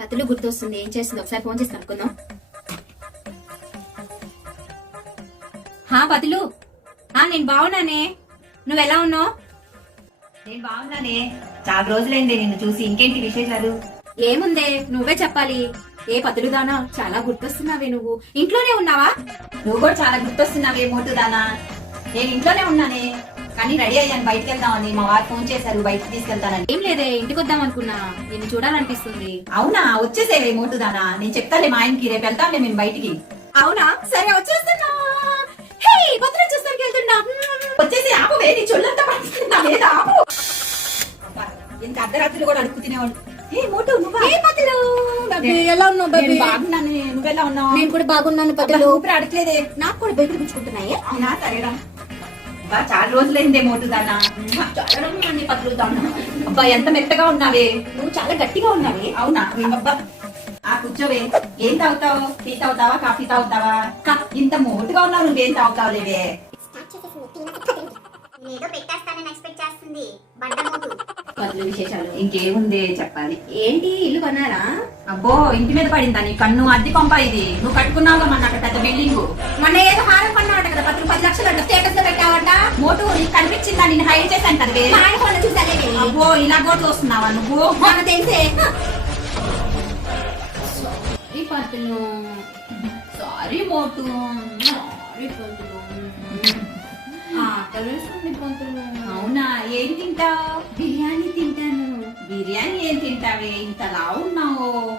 పతులు గుర్తొస్తుంది. ఏం చేస్తుంది? ఒకసారి ఫోన్ చేసి కనుక్కుందాం. హా పతులు ఆ నేను బాగున్నానే. నువ్వెలా ఉన్నావు? నేను బాగున్నానే. చాలా రోజులైంది నిన్ను చూసి. ఇంకేంటి విశేషాలు? ఏముందే నువ్వే చెప్పాలి. ఏ పతులుదానా చాలా గుర్తొస్తున్నావే నువ్వు. ఇంట్లోనే ఉన్నావా? నువ్వు కూడా చాలా గుర్తొస్తున్నావే మోటుదానా నేను ఇంట్లోనే ఉన్నానే. కానీ రెడీ అయ్యాను. బయటకు వెళ్దామని. మా వారు ఫోన్ చేశారు బయటకు తీసుకెళ్తానని. ఏం లేదే ఇంటికి వద్దాం అనుకున్నా. నేను చూడాలనిపిస్తుంది. అవునా? వచ్చేసేవే మోటుదానా నేను చెప్తాలే మా ఆయనకి రేపు వెళ్తాంలే మేము బయటికి. అవునా? సరే వచ్చేస్తున్నా. హే చూస్తానికి వెళ్తున్నా. వచ్చేసి ఆపు వేడి చొల్లంతా పడుతుందా లేదా? ఆపు. ఇంత అర్ధరాత్రులు కూడా అడుక్కు తినేవాడు ఏ మోటు నువ్వా? ఏ పతులు? బేబీ, ఎలా ఉన్నావు బేబీ? నేను బాగున్నాను. నువ్వెలా ఉన్నావు? నేను కూడా బాగున్నాను పతులు. ఊపిరి అడగలేదే నాకు కూడా బేబీ గుచ్చుకుంటున్నాయే అవునా? సరేరా. అబ్బా చాలా రోజులైందే మోటుదానా చాలా రోజులు పతులుదానా అబ్బా ఎంత మెత్తగా ఉన్నావే. నువ్వు చాలా గట్టిగా ఉన్నావే. అవునా? అబ్బా. ఆ కూర్చోవే. ఏం తాగుతావు? టీ తాగుతావా? కాఫీ తాగుతావా? ఇంత మోటుగా ఉన్నావు నువ్వేం తాగుతావు లేవే ఏదో పెట్టేస్తానని ఎక్స్పెక్ట్ చేస్తుంది బండ మోటు పతులు విశేషాలు? ఇంకేముంది చెప్పాలి. ఏంటి? ఇల్లు కొన్నారా? అబ్బో ఇంటి మీద పడిందా నీ కన్ను అద్దె కొంప ఇది. నువ్వు కట్టుకున్నావుగా మన అక్కడ పెద్ద బిల్డింగ్. మొన్న ఏదో హారం కొన్నావంట కదా పతులు పది లక్షలు అంట స్టేటస్లో పెట్టావంట? మోటు నీకు కనిపించిందా? నిన్ను హైర్ చేశాను కదవే మా ఆయన కొన్న చూసాలే అబ్బో ఇలా కూడా చూస్తున్నావా నువ్వు? మొన్న తెలిసే. ఈ పతులు సారీ మోటు. సారీ పతులు ఆకలిస్తుంది పతులు అవునా? ఏం తింటావు? బిర్యానీ తింటాను. బిర్యానీ ఏం తింటావే? ఇంతలా ఉన్నావు?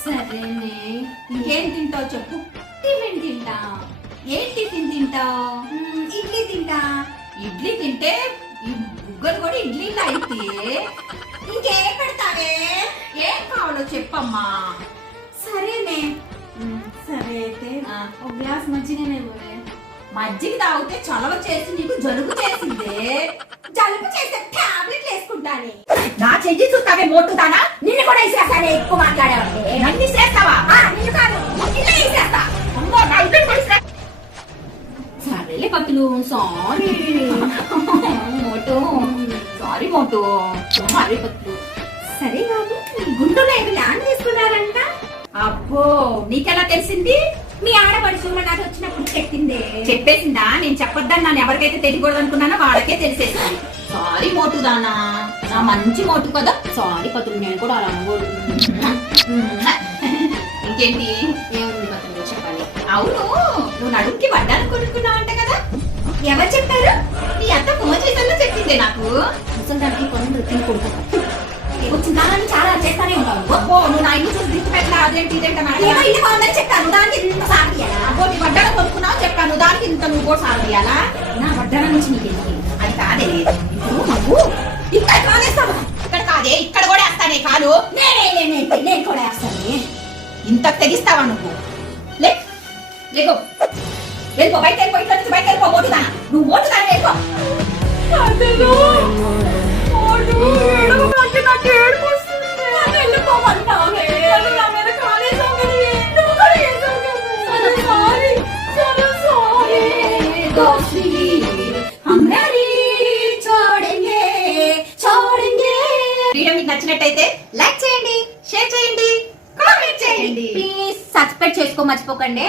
సరేనే. ఇంకేం తింటావు చెప్పు. టిఫిన్ తింటా. ఏం టిఫిన్ తింటావు? ఇడ్లీ తింటా. ఇడ్లీ తింటే బుగ్గలు కూడా ఇడ్లీలు అయితే ఇంకేం పెడతావే? ఏం కావాలో చెప్పమ్మా. సరేనే. సరే అయితే. ఒక గ్లాస్ పోలే మజ్జిగ తాగితే చలవ చేసి నీకు జలుబు చేసిందే. జలుబు చేసే టాబ్లెట్లు వేసుకుంటానే. నా చెయ్యి చూస్తావే మోటుదానా నిన్ను కూడా వేసేస్తానే ఎక్కువ మాట్లాడేవాడి నన్ను చేస్తావా నిన్ను కాదు ఇలా అమ్మో నా ఇద్దరు సరేలే పత్తులు సారీ మోటు సారీ మోటు. సారీ పత్తులు సరే బాబు గుంటూరులో ఏదో ల్యాండ్ తీసుకున్నారంట అబ్బో నీకెలా తెలిసింది? మీ ఆడపడుచు మన నాకు వచ్చినప్పుడు చెప్పిందే. చెప్పేసిందా? నేను చెప్పొద్దని నన్ను ఎవరికైతే తెలియకూడదు అనుకున్నానో వాళ్ళకే తెలిసేసింది. సారీ మోటుదానా నా మంచి మోటు కదా. సారీ పత్తులు నేను కూడా అలా అనకూడదు ఇంకేంటి? ఏముంది పత్తులు చెప్పాలి. అవును. నువ్వు నడుముకి వడ్డాను కొనుక్కున్నావు అంట కదా. ఎవరు చెప్పారు? నీ అత్త ఫోన్ చేసల్లో చెప్పింది నాకు. ముసలి దానికి కొన్ని దాన్ని చాలా చేస్తానే ఉంటావు అబ్బో నువ్వు నా ఇల్లు చూసి దిష్టి పెట్టలా అదేంటి ఇదేంటి బాగుందని చెప్పాను. దానికి ఇంత సాగి కొనుక్కున్నావు చెప్పాను. దానికి ఇంత నువ్వు కూడా సాగు చేయాలా? నా వడ్డాన నుంచి నీకు ఎందుకు అది కాదే. ఇప్పుడు నువ్వు ఇక్కడ ఇక్కడ కాదే. ఇక్కడ కూడా వేస్తానే కాదు నేనే నేనే నేను కూడా వేస్తాను ఇంత తెగిస్తావా నువ్వు? లే లేకో వెళ్ళిపో బయట వెళ్ళిపో ఇంట్లో బయట వెళ్ళిపో నువ్వు వెళ్ళిపో. వీడియో మీకు నచ్చినట్టయితే లైక్ చేయండి షేర్ చేయండి కామెంట్ చేయండి. ప్లీజ్ సబ్స్క్రైబ్ చేసుకో మర్చిపోకండి.